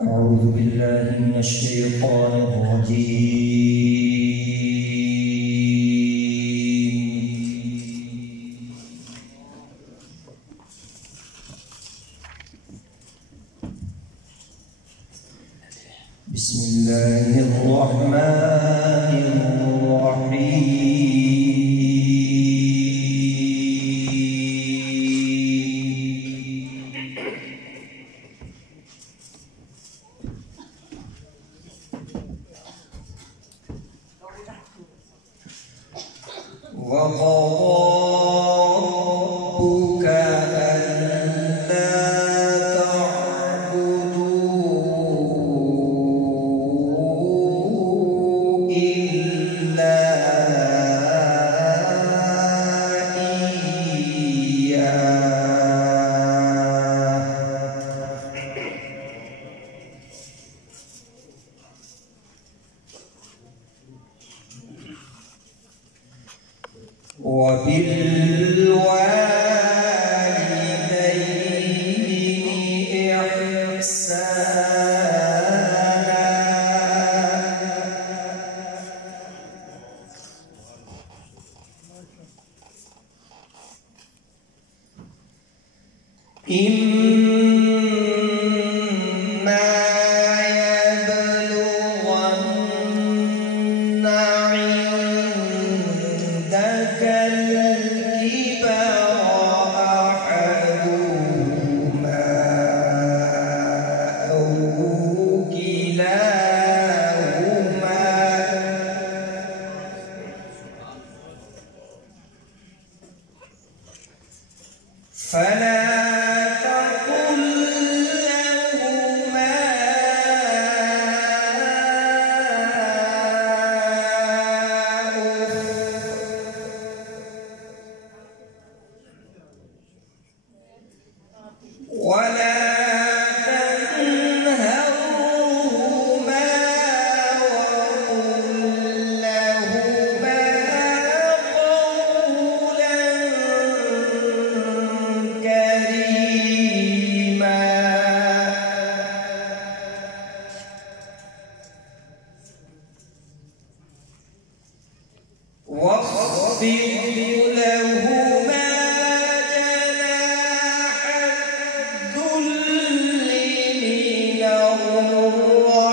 أعوذ بالله من الشيطان الرجيم. بسم الله الرحمن الرحيم. وَرَبُّكَ أَلَّا تَعْبُدُوا إِلَّا وَبِالْوَالِدَيْنِ إِحْسَانًا. إِمَّا يَبْلُغَنَّ عِندَكَ الْكِبَرَ أَحَدُهُمَا أَوْ كِلَاهُمَا فَلَا تَقُل لَّهُمَا ولا تنهرهما وقل لهما قولا كريما. واخفض لهما جناح الذل من الرحمة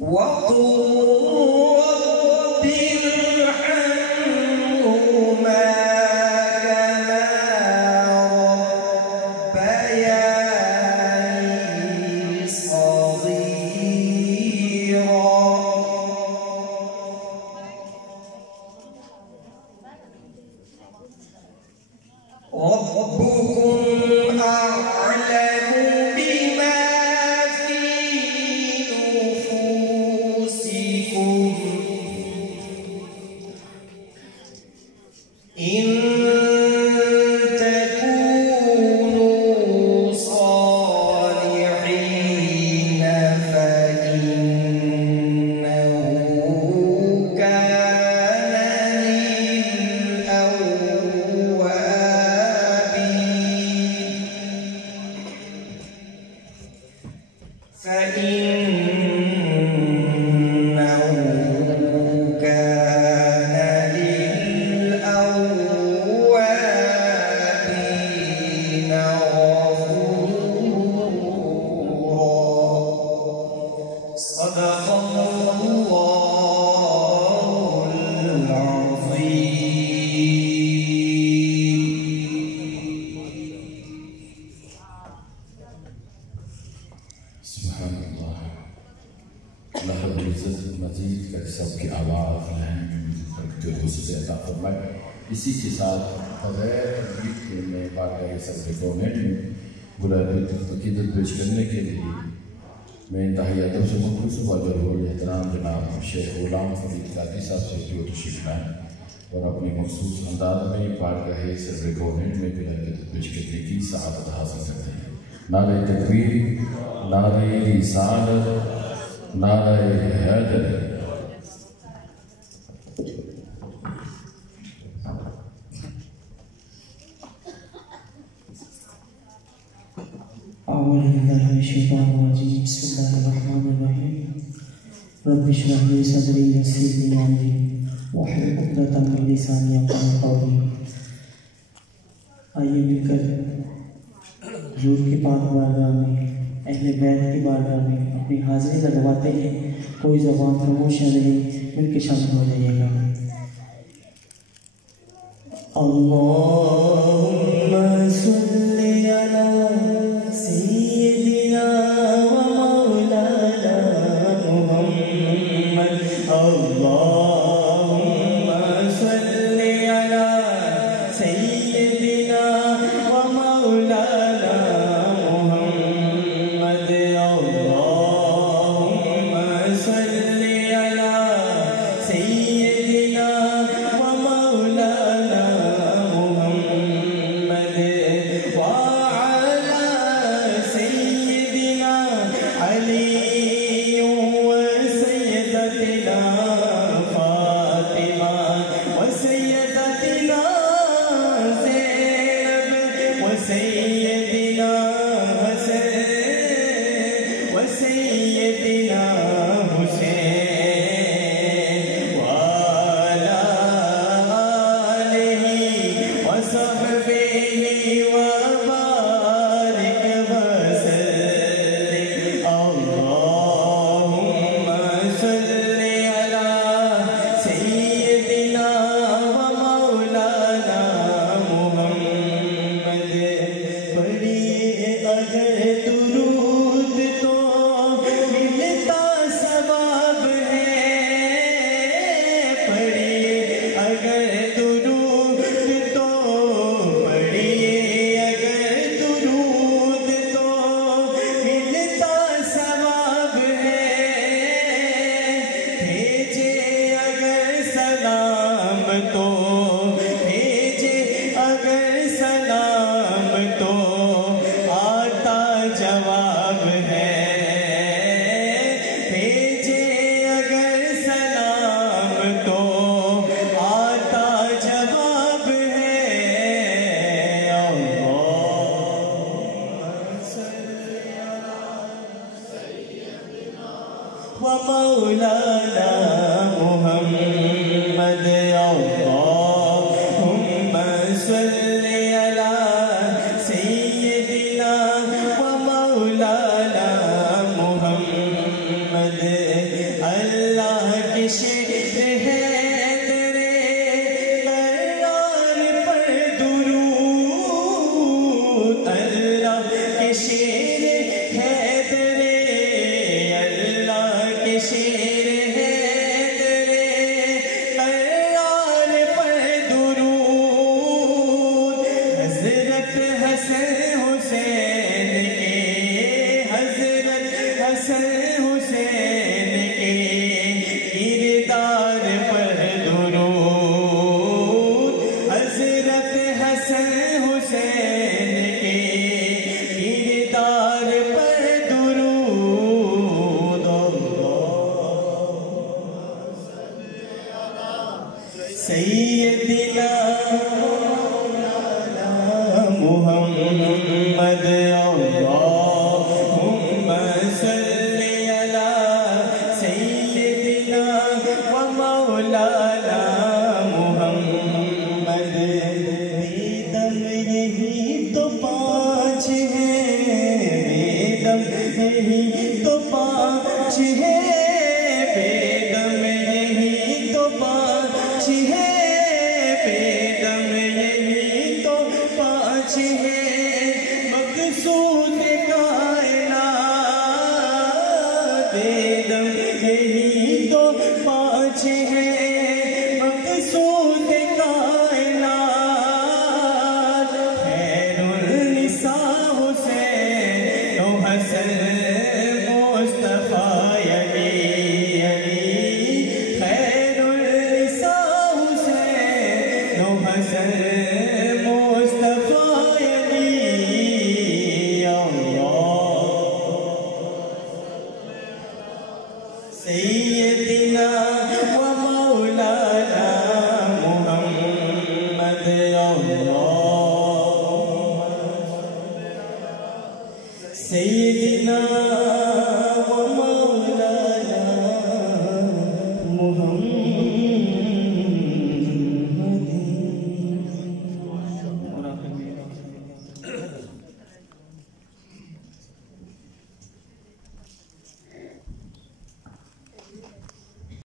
وقل رب ارحمهما كما ربياني صغيرا. ربكم أعلم بما في نفوسكم فإنه كان للأوابين غفورا. صدق الله العظيم. سبحان اللہ. اللہ رب العزت مزید کر سب کی آواز جو خصوص عطا فرمائے. اسی کے ساتھ بغیر تمہید کے میں بارگاہ صدر کونین میں گلابی عقیدت پیش کرنے کے لیے میں انتہائی ادب سے مخلص و احترام جناب شیخ غلام فرید قادری صاحب سے جو تشریف لائیں اور اپنے مخصوص انداز میں بارگاہ صدر کونین میں گلابی عقیدت پیش کرنے کی سعادت حاصل کرتے ہیں. نعرہ تکبیر، نعرہ رسالت، نعرہ حیدر. أعوذ بالله من الشيطان الرجيم. بسم الله الرحمن الرحيم. رب اشرح لي صدري ويسر لي أمري واحلل عقدة من لساني يفقهوا قولي. آئیے مل کر حضور کی پاک بارگاہ میں، اہل بیت کی بارگاہ میں اپنی حاضری لگواتے ہیں. کوئی زبان خاموش نہ رہے، مل کے شامل ہو جائیے گا. اللہم صلی علی سیدنا و مولانا محمد. اللہم صلی علی سیدنا و مولانا محمد. اللہم صلی علی سیدنا و مولانا محمد وعلى سيدنا علي وسيدتنا فاطمة وسيدتنا زينب وسيدنا حسن وسيدنا حسين وعلى آله وصحبه وبارك وسلم. اللهم صل على سيدنا ومولانا محمد. پڑھیے اگر درود تو ملتا ثواب ہے. پڑھیے اگر درود تو، پڑھیے اگر درود تو ملتا ثواب ہے. بھیجے اگر سلام تو، بھیجے اگر سلام تو آتا جواب ہے. بھیجے اگر سلام تو آتا جواب ہے. اللہم صلی و مولانا محمد. اللہم صلی علی سیدنا و مولانا محمد. اللہ کی شکر ہے تیرے قرار پر درود. اللہ کی شکر ہے تیرے، اللہ کی شکر ہے تیرے قرار پر درود. حضرت حسن حسین کے، حضرت حسن حسین کے کردار پر درود. حضرت حسن حسین کے کردار بیگم یہی تو پانچ ہے، بیگم یہی تو پانچ ہے، بیگم یہی تو پانچ ہے، مقصود کائنات بیگم یہی تو پانچ ہے، مقصود کائنات خیر النساء حسین و حسن